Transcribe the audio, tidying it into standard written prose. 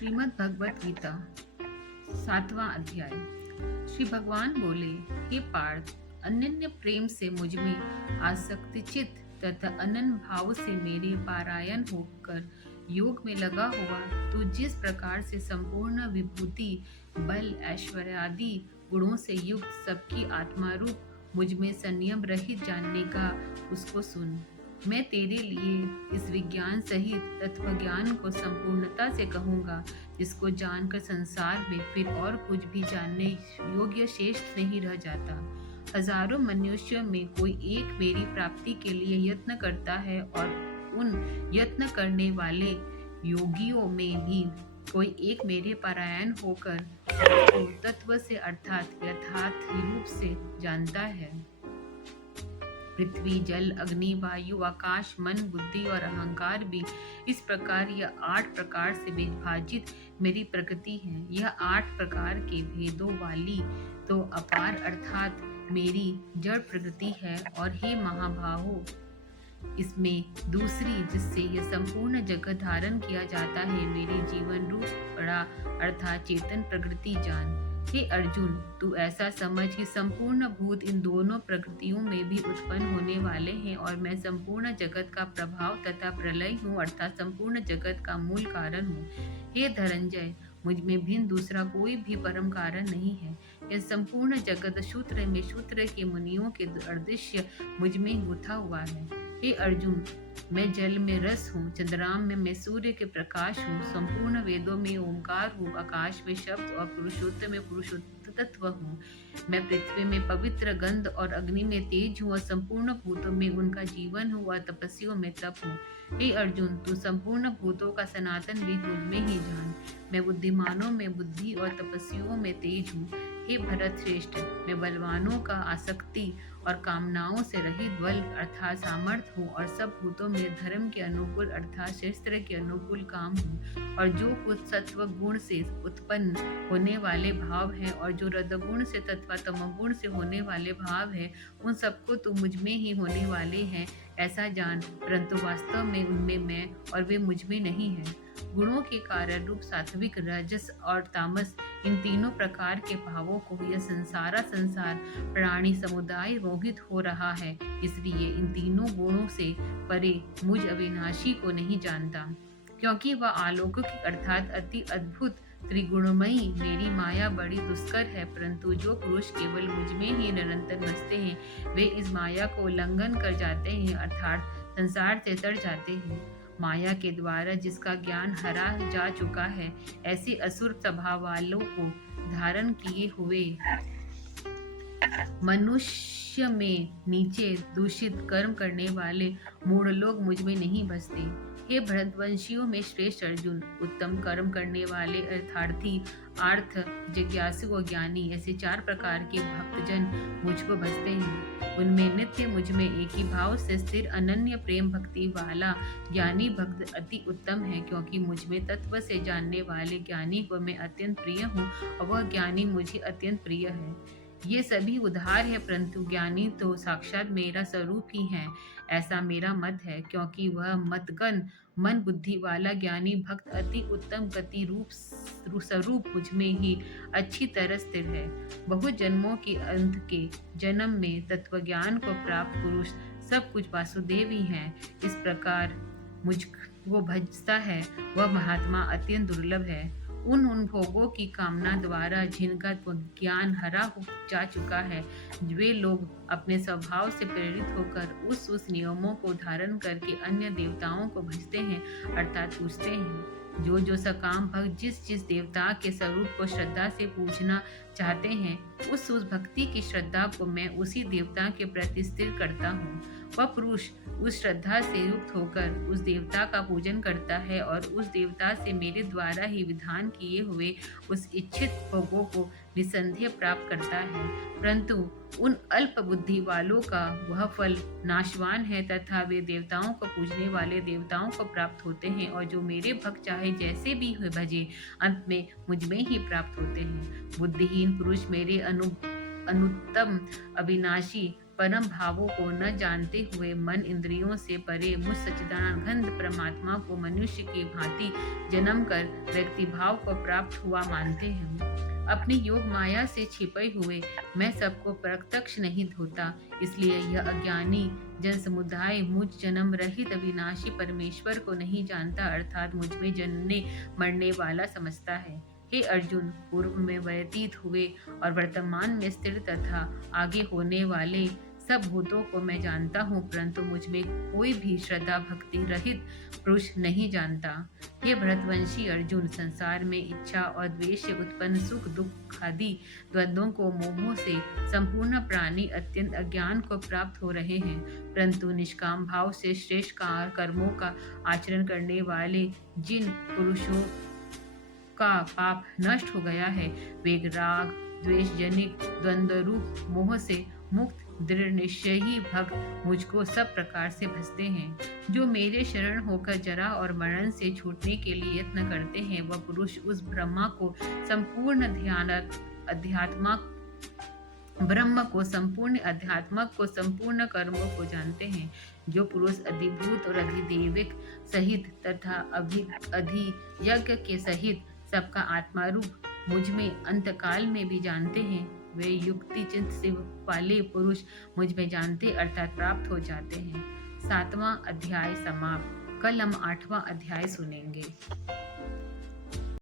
श्रीमद् भगवत गीता 7वां अध्याय। श्री भगवान बोले, हे पार्थ, अनन्य प्रेम से मुझ में आसक्ति चित्त तथा अनन्य भाव से मेरे पारायण होकर योग में लगा हुआ तू जिस प्रकार से संपूर्ण विभूति बल ऐश्वर्य आदि गुणों से युक्त सबकी आत्मा रूप मुझ में संयम रहित जानने का उसको सुन। मैं तेरे लिए इस विज्ञान सहित तत्व ज्ञान को संपूर्णता से कहूँगा, जिसको जानकर संसार में फिर और कुछ भी जानने योग्य शेष नहीं रह जाता। हजारों मनुष्यों में कोई एक मेरी प्राप्ति के लिए यत्न करता है और उन यत्न करने वाले योगियों में भी कोई एक मेरे पारायण होकर तो तत्व से अर्थात यथार्थ रूप से जानता है। पृथ्वी जल अग्नि वायु आकाश मन बुद्धि और अहंकार भी इस प्रकार यह 8 प्रकार से विभाजित मेरी प्रकृति है। यह 8 प्रकार के भेदों वाली तो अपार अर्थात मेरी जड़ प्रकृति है। और हे महाबाहो, इसमें दूसरी जिससे यह संपूर्ण जगत धारण किया जाता है मेरी जीवन रूप बड़ा अर्थात चेतन प्रकृति जान। हे अर्जुन, तू ऐसा समझ कि संपूर्ण भूत इन दोनों प्रकृतियों में भी उत्पन्न होने वाले हैं और मैं संपूर्ण जगत का प्रभाव तथा प्रलय हूँ अर्थात संपूर्ण जगत का मूल कारण हूँ। हे धनंजय, मुझ में भिन्न दूसरा कोई भी परम कारण नहीं है। यह संपूर्ण जगत शूद्र में शूद्र के मुनियों के अदृश्य मुझ में गुथा हुआ है। हे अर्जुन, मैं जल में रस हूँ, चंद्राम में मैं सूर्य के प्रकाश हूँ, संपूर्ण वेदों में ओंकार हूँ, आकाश में शब्द और पुरुषोत्तम में पुरुषोत्तम तत्व हूँ। मैं पृथ्वी में पवित्र गंध और अग्नि में तेज हूँ और संपूर्ण भूतों में उनका जीवन हूँ और तपस्वियों में तप हूँ। हे अर्जुन, तू संपूर्ण भूतों का सनातन बीज मुझ में ही जान। मैं बुद्धिमानों में बुद्धि और तपस्वियों में तेज हूँ। हे भरत श्रेष्ठ, मैं बलवानों का आसक्ति और कामनाओं से रहित बल अर्थात सामर्थ्य हूँ और सब भूतों में धर्म के अनुकूल अर्थात शास्त्र के अनुकूल काम हूँ। और जो कुछ सत्व गुण से उत्पन्न होने वाले भाव है और जो रजोगुण से तथा तमोगुण से होने वाले भाव है, उन सबको तो मुझ में ही होने वाले हैं ऐसा जान, परंतु वास्तव में उनमें मैं और वे मुझ में नहीं है। गुणों के कारण रूप सात्विक रजस और तामस इन तीनों प्रकार के भावों को यह संसार प्राणी समुदाय मोहित हो रहा है। इसलिए इन तीनों गुणों से परे मुझ अविनाशी को नहीं जानता, क्योंकि वह अलौकिक अर्थात अति अद्भुत त्रिगुणमयी मेरी माया बड़ी दुष्कर है। परंतु जो पुरुष केवल मुझ में ही निरंतर बसते हैं वे इस माया को उल्लंघन कर जाते हैं अर्थात संसार से तर जाते हैं। माया के द्वारा जिसका ज्ञान हरा जा चुका है, ऐसे असुर स्वभाव वालों को धारण किए हुए मनुष्य में नीचे दूषित कर्म करने वाले मूढ़ लोग मुझ में नहीं बसते। हे भरतवंशियों में श्रेष्ठ अर्जुन, उत्तम कर्म करने वाले अर्थार्थी अर्थ जिज्ञासु और ज्ञानी ऐसे 4 प्रकार के भक्तजन मुझको भजते हैं। उनमें नित्य मुझ में एक ही भाव से स्थिर अनन्य प्रेम भक्ति वाला ज्ञानी भक्त अति उत्तम है, क्योंकि मुझ में तत्व से जानने वाले ज्ञानी को मैं अत्यंत प्रिय हूँ और वह ज्ञानी मुझे अत्यंत प्रिय है। ये सभी उधार है, परंतु ज्ञानी तो साक्षात मेरा स्वरूप ही है ऐसा मेरा मत है, क्योंकि वह मतगन मन बुद्धि वाला ज्ञानी भक्त अति उत्तम गति रूप स्वरूप मुझ में ही अच्छी तरह स्थिर है। बहुत जन्मों के अंत के जन्म में तत्व ज्ञान को प्राप्त पुरुष सब कुछ वासुदेव ही है। इस प्रकार मुझको भजता है वह महात्मा अत्यंत दुर्लभ है। उन भोगों की कामना द्वारा जिनका ज्ञान हरा हो जा चुका है, वे लोग अपने स्वभाव से प्रेरित होकर उस नियमों को धारण करके अन्य देवताओं को भजते हैं अर्थात पूजते हैं। जो सकाम भक्त जिस देवता के स्वरूप को श्रद्धा से पूजना चाहते हैं, उस भक्ति की श्रद्धा को मैं उसी देवता के प्रति स्थिर करता हूँ। वह पुरुष उस श्रद्धा से युक्त होकर उस देवता का पूजन करता है और उस देवता से मेरे द्वारा ही विधान किए हुए उस इच्छित भोगों को निसंदेह प्राप्त करता है। परंतु उन अल्प बुद्धि वालों का वह फल नाशवान है तथा वे देवताओं को पूजने वाले देवताओं को प्राप्त होते हैं और जो मेरे भक्त चाहे जैसे भी हुए भजे अंत में मुझ में ही प्राप्त होते हैं। बुद्धिहीन पुरुष मेरे अनुत्तम अविनाशी परम भावों को न जानते हुए मन इंद्रियों से परे मुझ सच्चिदानंद परमात्मा को मनुष्य की भांति जन्म कर व्यक्ति भाव को प्राप्त हुआ मानते हैं। अपनी योग माया से छिपे हुए मैं सबको प्रत्यक्ष नहीं होता, इसलिए यह अज्ञानी जन समुदाय मुझ जन्म रहित अविनाशी परमेश्वर को नहीं जानता, अर्थात मुझ में जन्मने मरने वाला समझता है। हे अर्जुन, पूर्व में व्यतीत हुए और वर्तमान में स्थिर तथा आगे होने वाले सब भूतों को मैं जानता हूँ, परंतु मुझ में कोई भी श्रद्धा भक्ति रहित पुरुष नहीं जानता। हे भरतवंशी अर्जुन, संसार में इच्छा और द्वेष से उत्पन्न सुख दुख आदि द्वंद्वों को मोहों से संपूर्ण प्राणी अत्यंत अज्ञान को प्राप्त हो रहे हैं, परंतु निष्काम भाव से श्रेष्ठ कर्मों का आचरण करने वाले जिन पुरुषों का पाप नष्ट हो गया है, वे राग द्वेष जनित द्वंद्व रूप मोह से मुक्त दृढ़ निश्चयी भक्त मुझको सब प्रकार से भजते हैं। जो मेरे शरण होकर जरा और मरण से छूटने के लिए यत्न करते हैं, वह पुरुष उस ब्रह्मा को संपूर्ण अध्यात्मक को संपूर्ण कर्मों को जानते हैं। जो पुरुष अधिभूत और अधिदेविक सहित तथा अधियज्ञ के सहित सबका आत्मा रूप मुझ में अंतकाल में भी जानते हैं, वे युक्ति चिंत से वाले पुरुष मुझ में जानते अर्थात प्राप्त हो जाते हैं। 7वां अध्याय समाप्त। कल हम 8वां अध्याय सुनेंगे।